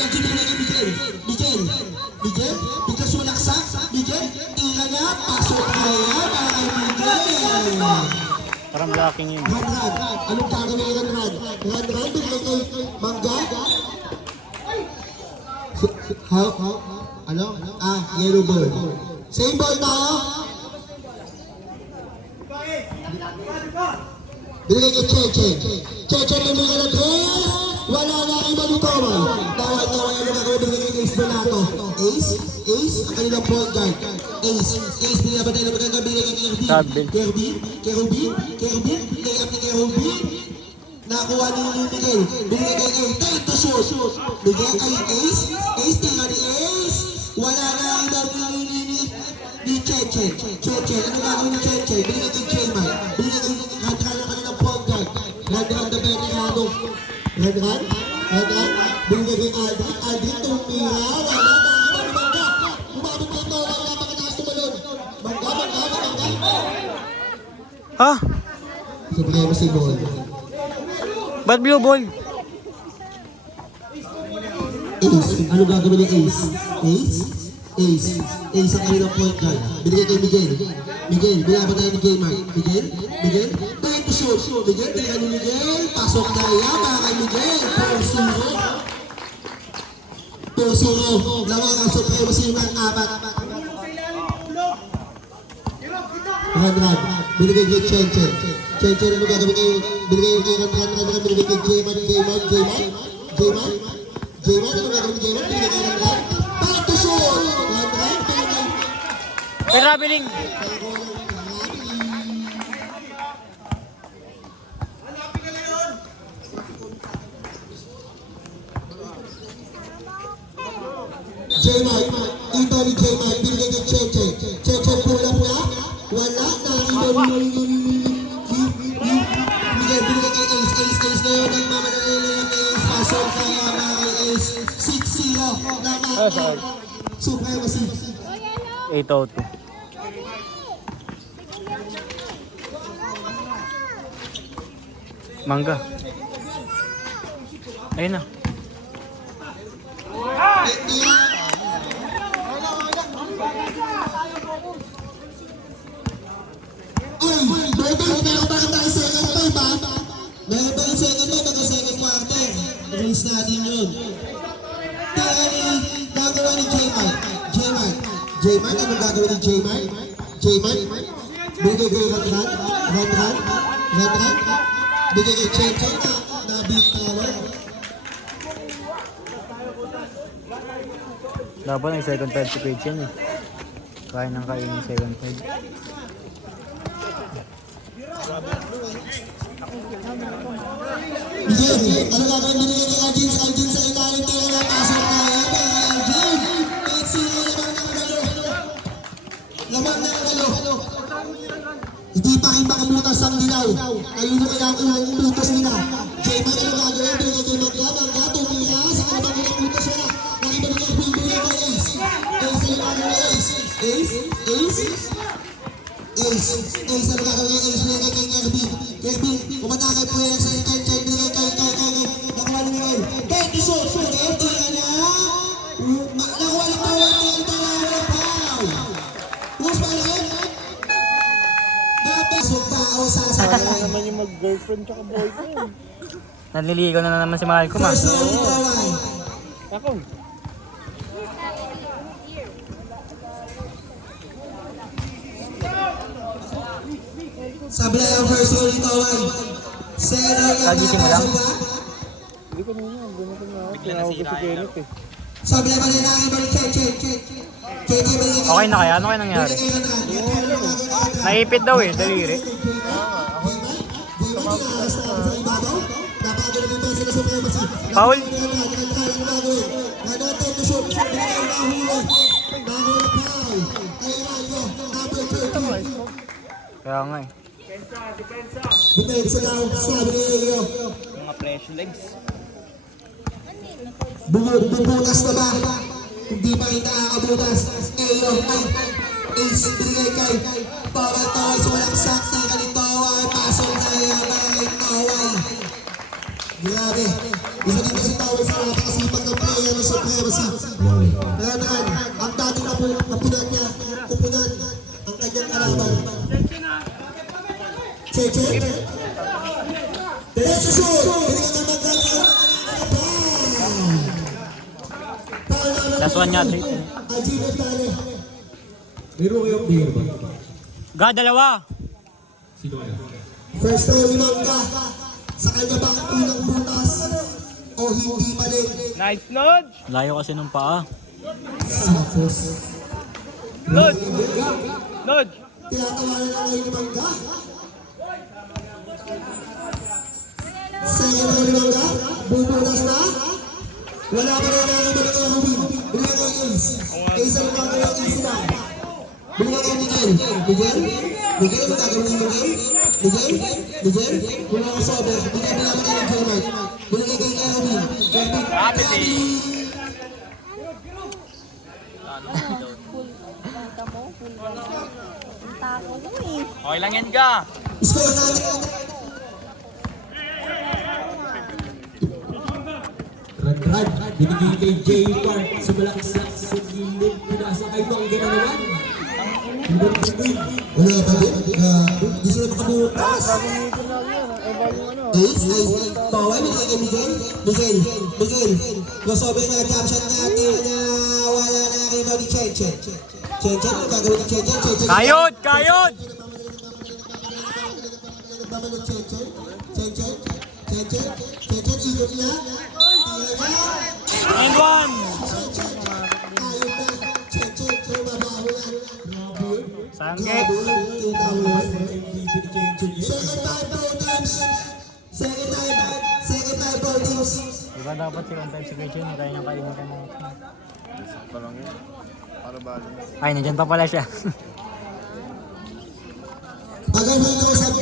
LG binigay kay Miguel. Miguel, biglas sumalaksak. Miguel, tira niya, pasok kaya para kay Miguel. Parang blocking yun. Run. Anong gagawin ni Run? Run, binigay kay Mangga. Ano? Yellow ball. Same ball tayo. Binigay kay Cheche namigay ng Ace. Wala na ang Malitoman. Tawag, ano gagawin binigay kay Ace Donato. Ace, ang kanilang point guard. Ace, binigay ba tayo na maganda binigay kay Kerubin. Layup ni Kerubin. Nakuha ni Miguel. Binigay kay Ace. Take to shoot. Bigay kay Ace. Tira ni Ace. Wala na ang ibang ni Cheche. Ano gagawin ni Cheche? Binigay kay J-Man. Binigay kay Run na kanilang point guard. Run the Bernardo. Run. Binigay kay Aldrin. Tumira. Wala na ang ibang Mangga. Umabot na ito. Wala makataas tumalon. Mangga. Ha? Sabi mo si ball. Ba't blue ball? Ace. Ano gagawin ni Ace? Ace ang kanilang point guard. Binigay kay Miguel, binaban tayo ni J-Mark. Miguel, time to shoot. Miguel, tira ni Miguel. Pasok kaya para kay Miguel. 4-0. Lawang ang supremacy ng 4. Run. Binigay kay Cheche, ano gagawin kay binigay kay Run, binigay kay J-Man, ano gagawin ni J-Man? Binigay kay Run. Time to shoot. Run. Kay Raveling. J-Man, ito ni J-Man, binigay kay Cheche pull up na. Wala na. Binigay kay Ace ngayon. Nagmamadali ng Ace. Pasok kaya mga kay Ace. 6-0. Laman. Supremacy. 8-0-2. Mangga. Ayun na. Meron ba tayo second time ba? Meron ba yung second time? Naka-second quarter. Rules natin yun. Tira ni gagawa ni J-Man. Anong gagawin ni J-Man? Bigay kay Run. Bigay kay Cheche na beat power. Laban ay second time si Page yan eh. Kain yung second time. Miguel, ano gagawin binigay kay Algin sa ilalim tira na pasok na yan. Algin, 8-0 naman ng galo. Hindi pa kayo makamutas ang dilaw. Ayun kaya ang unang umutas nila. J-Man, ano gagawin binigay kay Mangga, tumira sa kanibang unamutas nila. Nakibalik kay binigay kay Ace. Ace, ano gagawin kay Ace? Binigay kay Kervin, kumatakay po yan sa Chen, binigay kay nakuha ni Miguel. Take the shot, Miguel, tira niya. Nakuha ni Miguel, wala foul. Who's ba yan? Napasok tao sa sasakay. naman yung mag-girlfriend tsaka boyfriend. Nanliligaw na naman si Malcolm ah. First round ni Tawai. Ako. Sablay ang first round ni Tawai. Second round na Kagising mo lang? napasok ba? Hindi ko naman, gumawa na ako. Tinawag ko si Kenneth eh. Sablay ba nila ang ibang check. Okay na kaya? Ano kaya nangyari? Naipit daw eh, daliri. Foul? Kaya nga eh. Mga fresh legs. Bubutas na ba? Hindi pa yung nakakabutas. Ace, binigay kay Tawai. So walang sakta ka ni Tawai. Pasok na yung kay Tawai. Grabe. Isa dito si Tawai sa mga kasipag ng player ng supremacy. Tandaan, ang dating napunan niya, kupunan ang kanyang kalaban. Cheche. Diretso shoot! Binigyan ng magandang. Last one nga, 3. Ajino Tane. Meron kayong player ba? Ga, dalawa. First time Mangga. Sa kanya ba ang unang butas? O hindi pa din? Nice, Nodge! Layo kasi nung paa. Tapos. Nodge! Nodge! Tinatawanan na ngayon ni Mangga. Second time ni Mangga. Bubutas na. Wala pa rin ang ibalik ang hubin. Binigyan ko yung Ace. Ace ang magagawin ang Ace na. Binigyan ko yung Miguel. Miguel? Miguel ang magagawin ni Miguel? Miguel? Miguel? Kung ako sober, Miguel binigyan ko yung Jeremiah. Binigyan ko yung Erwin. Erwin. Okay lang yan, Ga. Score natin. Rad, binigay kay Jay Park sa malaksak sa gilid, pinasa kay Mangga na naman. Wala pa din. Di sila makabutas. Ace, Ace. Bawal, binigyan kay Miguel. Miguel, Miguel. Masobe na jump shot natin na wala na kay Bobby Chen. Chen, ano gagawin ni Chen? Kayod! Kayod! Nagbabalot Chen, ikot niya. And one! Ayun na. Chen, mabaho na. Sanggit! Second time for teams. Diba dapat si One Time si Gretchen, kaya niyang kalimutan mo. Ay, nandyan pa pala siya. Agad dito, Sab.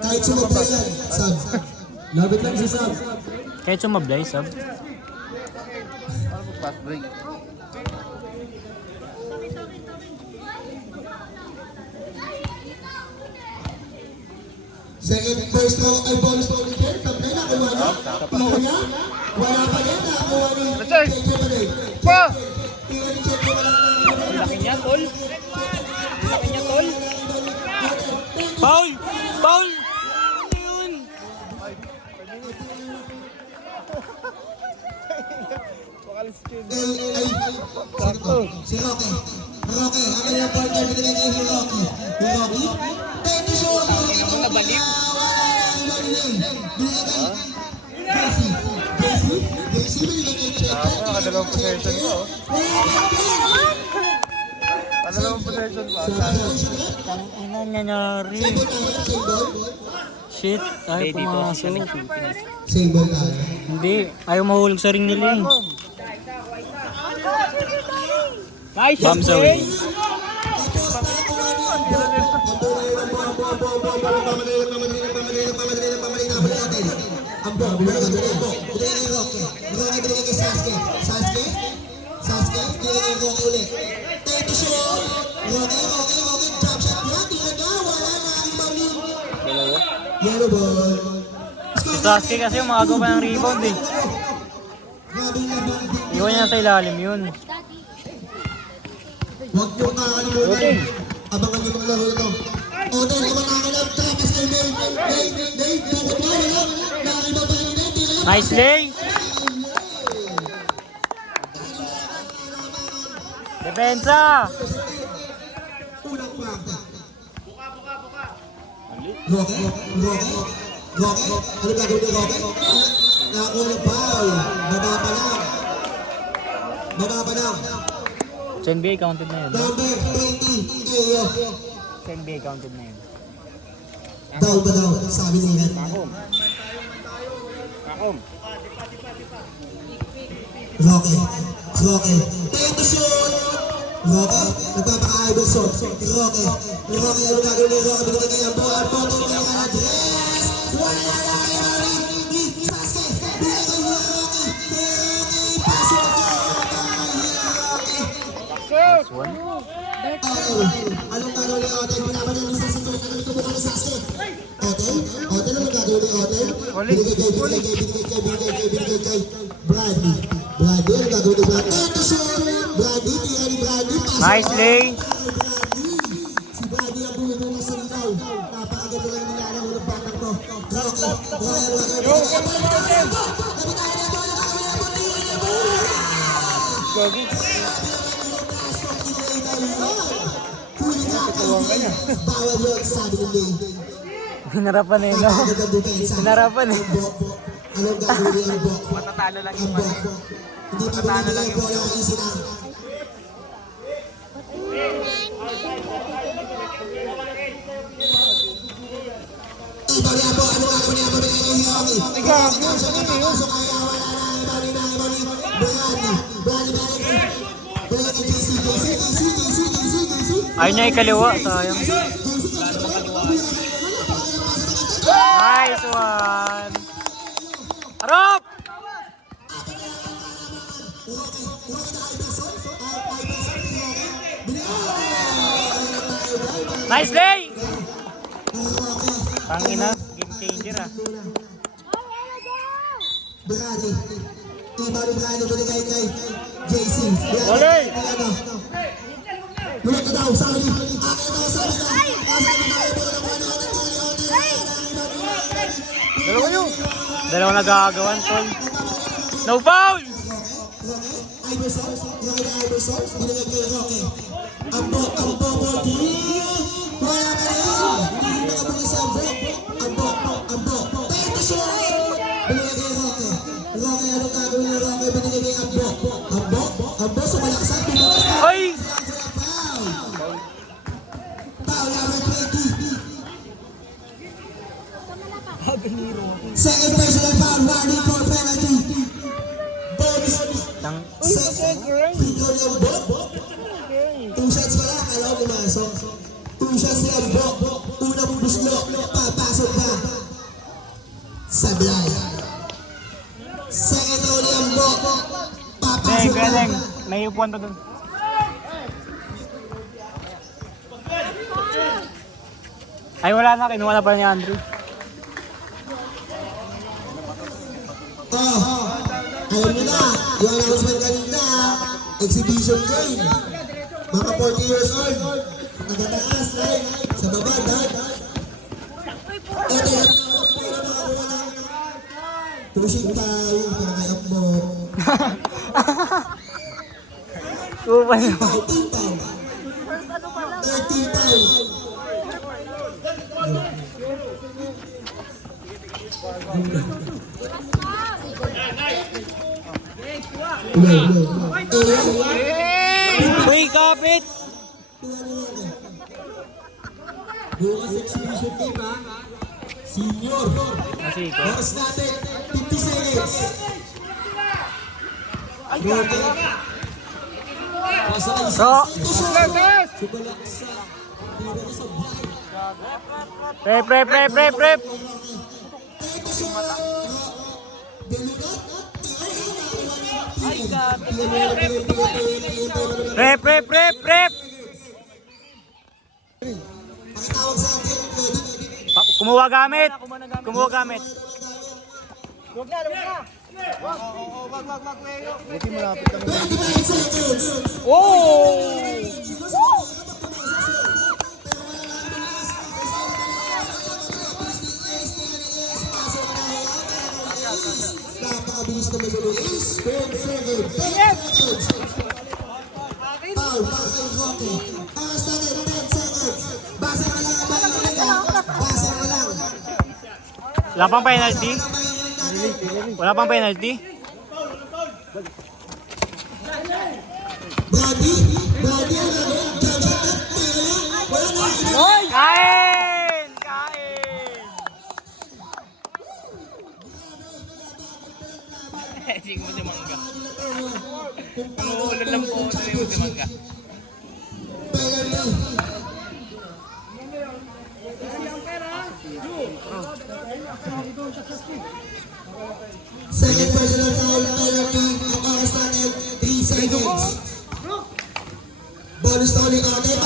Kahit sumabay yan, Sab. Labit lang si Sam. Kahit sumablay, sab. Fast break. Second, first round ay bonus round again. Sablay na, kuha na. Tira niya. Wala pa yan, nakakuha ni Cheche pa rin. Pa! Tira ni Cheche, wala na. Laki niya, tol. Laki niya, tol. Foul! Foul! Si Roque. Roque, ang kanyang partner, binigay niya si Roque. Si Roque. Thank you so much. Hindi naman nabalik. Jesse, binigay kay Cheche. Nakadalawang possession mo. Kadalawang possession pa. Ano nangyari? Shit, ayaw pumasok. Same ball tayo. Hindi, ayaw mahulog sa ring nila eh. Nice, Bumps away. Yellow ball. Si Sasuke kasi umagaw pa ng rebound eh. Iwan niya sa ilalim yun. Huwag mo kakalimutan. Abangan niyo mga laro ito. Oden, kumakakalap. Tapos kay May. May, dapat na, wala. Nakakibaba ni May. Nice play! Depensa! Unang kwarte. Roque? Ano gagawin ni Roque? Nakakuha ng foul. Baba pa lang. Sa NBA counted na yun. Number 20. Eyo. Sa NBA counted na yun. Down ba daw? Sabi ni Red. Roque. Take the shot. Roque. Nagpapaka-idol shot. Roque. Ano gagawin ni Roque? Binigay niya ang ball. Bottom kay Andres. Wala na lang. Sasuke. Binigay kay Roque. Pasok ko. Last one. Anong gagawin ni Otel? Pinabanan ni Sasuke. Ano tumukha ni Sasuke? Otel? Ano gagawin ni Otel? Binigay kay Bradley. Brady, ano gagawin ni Brady? Ito siya! Brady, tira ni Brady. Nice lay. Si Brady ang bumibunga sa linaw. Napakaganda lang nilalaro ng batang to. Bawal yun, sabi ng Lay. Hinarapan eh, no? Napakagandang depensa. Hinarapan eh. Anong gagawin ni Ambo? Matatalo lang yung Ambo. Hindi pa bumibigay ang bola ang easy lang. Iba ni Ambo, anong gagawin ni Ambo? Binigay ni Hiroki. Pasok kaya wala na. Brady. Brady, JC. Ayaw niya ikaliwa, sayang. Nice one! Harap! Nice lay! Tangina, game changer ah. Brady. Iba ni Brady binigay kay JC. Walay! Mula ka daw, sabi ni. Dalawa nyo! Dalawa nagagawan, tol. No foul! Iverson, binigay kay Roque. Ambo, wala ka rin. Hindi makabuli sa Ambo. Ito siya! Binigay kay Roque. Roque, anong gagawin ni Roque? Binigay kay Ambo, sumalaksak. Ay! Foul number 20. Second personal foul, warning for penalty. Bonus. Tang... Ikaw ni Ambo. 2 shots pa lang, alam mo pumasok. 2 shots ni Ambo. Unang buslo, papasok na. Sablay. Second row ni Ambo. Papasok na. Galing. May upuan to dun. Ay, wala na. Kinuha na pala ni Andrew. Alam niyo na, yung announcement kanina, exhibition game. Mga 40 years old, nagataas, right? Sa baba, dad. Ito yung pushing tayo, para kay Ambo. Upan na. 13 pound. 13 pound. Uy, kapit! Bukas exhibition game ha. Senior. Masiko. Oras natin, 50 seconds. Pasa kayo sa Ro! subalak sa tira sa blind. Prep! Prep! Pakitawag sa akin, medic. Kumuha gamit! 25 seconds. Napakabilis na magulo. 10 seconds. Foul, para kay Roque. Oras natin, 10 seconds. Basa ka lang. Wala pang penalty? Wala pang penalty? Brady, ang gagawin. Judge at wala na. Kain! Sing mo si Mangga. Ang ulan lang po na yung si Mangga. Second personal foul penalty. Ang oras natin, 3 seconds. Bonus na ulit. Okay,